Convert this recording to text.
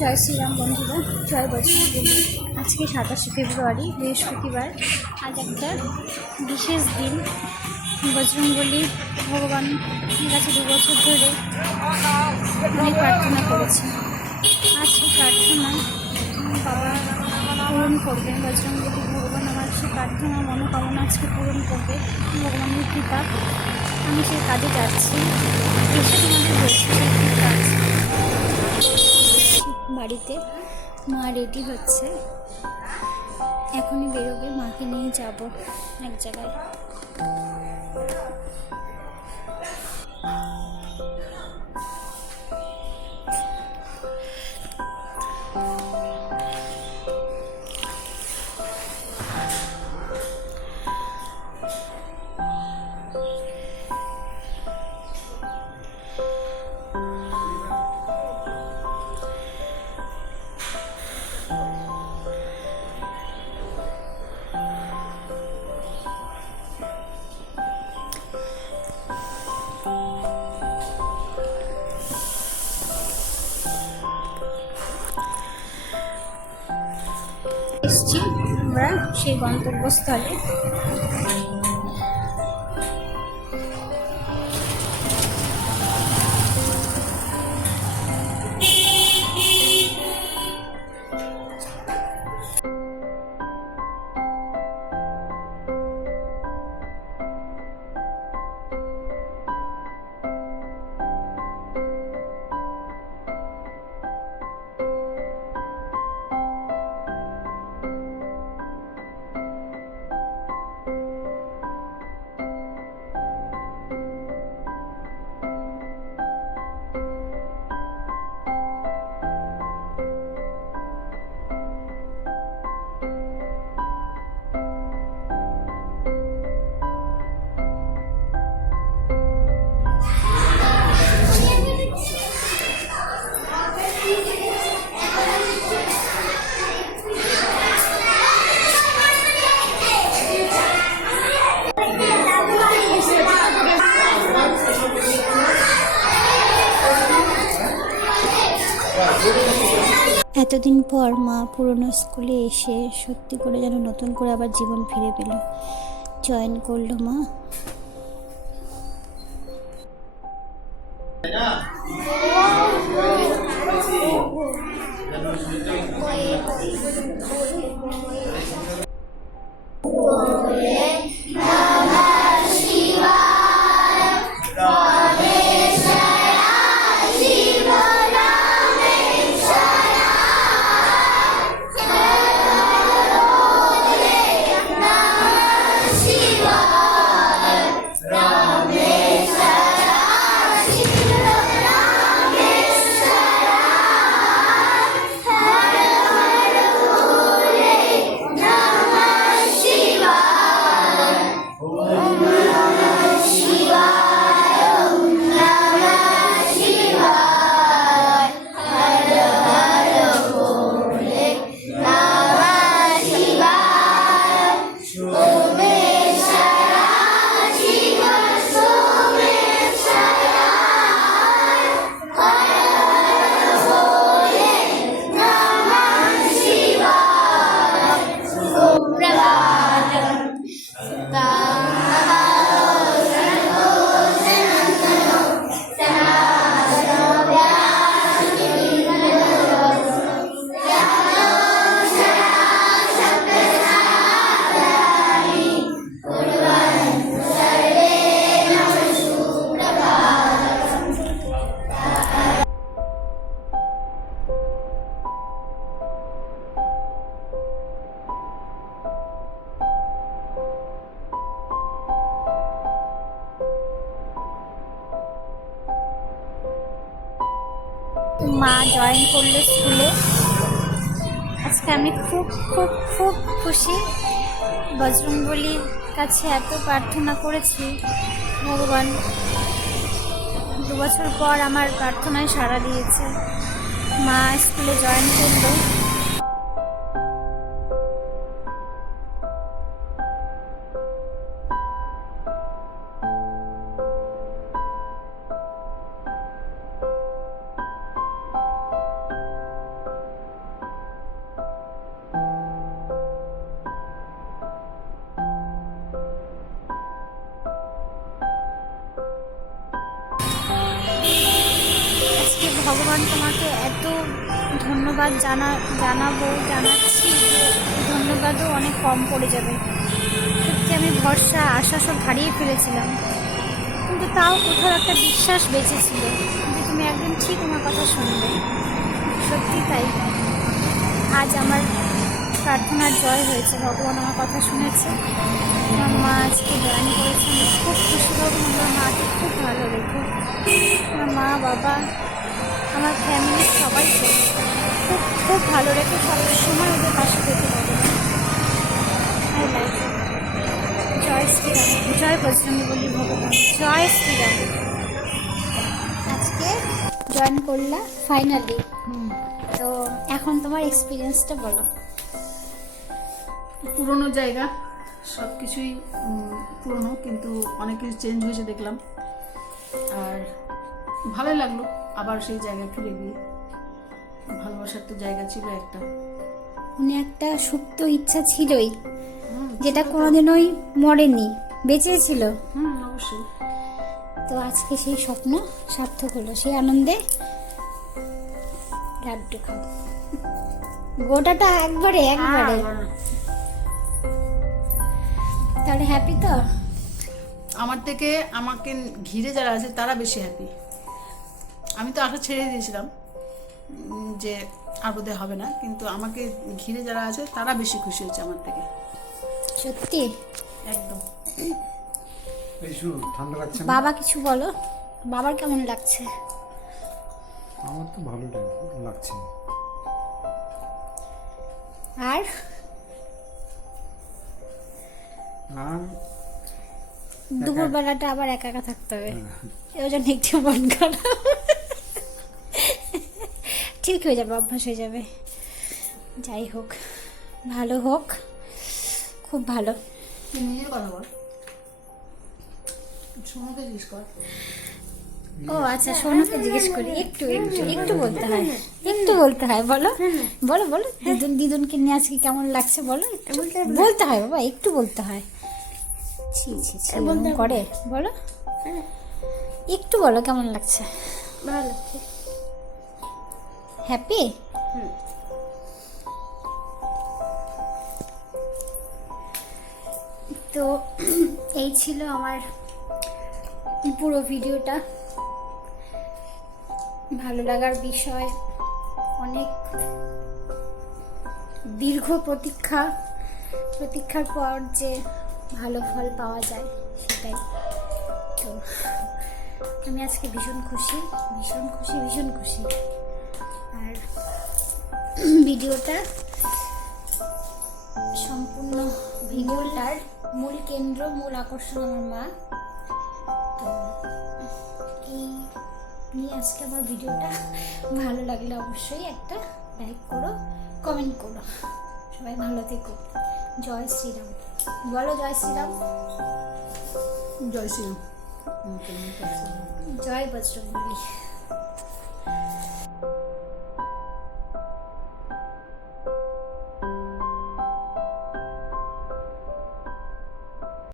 জয় শ্রীরাম বন্ধুরা, জয় বৈষ্ণবী। আজকে সাতাশে ফেব্রুয়ারি, বৃহস্পতিবার, আজ একটা বিশেষ দিন। বজরঙ্গলি ভগবান কাছে দু বছর ধরে অনেক প্রার্থনা করেছি আজ সেই প্রার্থনায় আমার বাবা পূরণ করবেন বজরঙ্গলি ভগবান আমার সেই প্রার্থনা, মনোকামনা আজকে পূরণ করবে, ভগবানের কৃপা। আমি সেই কাজে যাচ্ছি। এসে তোমাদের বলছি বাড়িতে। মা রেডি হচ্ছে। এখনই বেরোবে মাকে নিয়ে যাব এক জায়গায়। এসছি আমরা সেই গন্তব্যস্থলে। এতদিন পর মা পুরনো স্কুলে এসে সত্যি করে যেন নতুন করে আবার জীবন ফিরে পেল। জয়েন করল মা। মা জয়েন করল স্কুলে আজকে আমি খুব খুব খুব খুশি। বজরঙ্গলির কাছে এত প্রার্থনা করেছি। ভগবান দু বছর পর আমার প্রার্থনায় সাড়া দিয়েছে। মা স্কুলে জয়েন করল। তোমাকে এত ধন্যবাদ জানা, জানাব, জানাচ্ছি যে ধন্যবাদও অনেক কম পড়ে যাবে। সত্যি আমি ভরসা, আশা সব হারিয়ে ফেলেছিলাম। কিন্তু তাও কোথাও একটা বিশ্বাস বেঁচেছিল যে তুমি একদিন ঠিক আমার কথা শুনবে। সত্যি তাই। আজ আমার প্রার্থনার জয় হয়েছে। ভগবান আমার কথা শুনেছে। আমার মা আজকে জয়েন করেছে খুব খুশি হোক আমার মাকে খুব ভালো রেখো। আমার মা, বাবা আমার ফ্যামিলির সবাই খুব খুব ভালো রেখে সব সময় ওদের পাশে পেতে হবে আই লাইক জয় শ্রীরাম। জয় বজরঙ্গী বলি ভগবান। জয় শ্রীরাম। আজকে জয়েন করলা ফাইনালি তো এখন তোমার এক্সপিরিয়েন্সটা বলো। পুরনো জায়গা সব কিছুই পুরনো কিন্তু অনেক কিছু চেঞ্জ হয়েছে দেখলাম। আর ভালোই লাগল। আবার সেই জায়গায় ফিরে গিয়ে। ভালোবাসার তো জায়গা ছিল একটা। মানে একটা সুপ্ত ইচ্ছা ছিলই যেটা কোনোদিনই মরেনি বেঁচে ছিল হুম অবশ্যই। তো আজকে সেই স্বপ্ন সার্থক হলো সেই আনন্দে লাড্ডু খাও গোটাটা একবারে একবারে। তাহলে হ্যাপি তো? আমার থেকে আমাকে ঘিরে যারা আছে তারা বেশি হ্যাপি আমি তো আশা ছেড়ে দিয়েছিলাম যে আর বোধহয় হবে না কিন্তু আমাকে ঘিরে যারা আছে তারা বেশি খুশি হয়েছে আমার থেকে। সত্যি? একদম। ঠান্ডা লাগছে বাবা কিছু বলো। বাবার কেমন লাগছে? আমার তো ভালো লাগছে আর? আর? দুপুরবেলাটা আবার একা একা থাকতে হবে। ওই জন্য একটু মন খারাপ। ঠিক হয়ে যাবে অভ্যাস হয়ে যাবে। যাই হোক ভালো হোক খুব ভালো। নিজের কথা বল। ও আচ্ছা সোনুকে জিজ্ঞেস করি। একটু একটু একটু বলতে হয়। একটু বলতে হয় বলো। বলো বলো। দিদুন দিদুনকে নিয়ে আজকে কেমন লাগছে বলো। বলতে হয় বাবা একটু বলতে হয়। ছি ছি ছি করে বলো। একটু বলো কেমন লাগছে। ভালো লাগছে। হ্যাপি? তো এই ছিল আমার পুরো ভিডিওটা। ভালো লাগার বিষয়, অনেক দীর্ঘ প্রতীক্ষা, প্রতীক্ষার পর যে ভালো ফল পাওয়া যায় সেটাই। তো আমি আজকে ভীষণ খুশি ভীষণ খুশি ভীষণ খুশি। ভিডিওটা। সম্পূর্ণ ভিডিওটার মূল কেন্দ্র মূল আকর্ষণ আমার মা। তো এই নিয়ে আজকে আমার ভিডিওটা। ভালো লাগলে অবশ্যই একটা লাইক করো কমেন্ট করো। সবাই ভালো থেকো। জয় শ্রীরাম। বলো জয় শ্রীরাম। জয় শ্রীরাম। জয় বজরঙ্গলী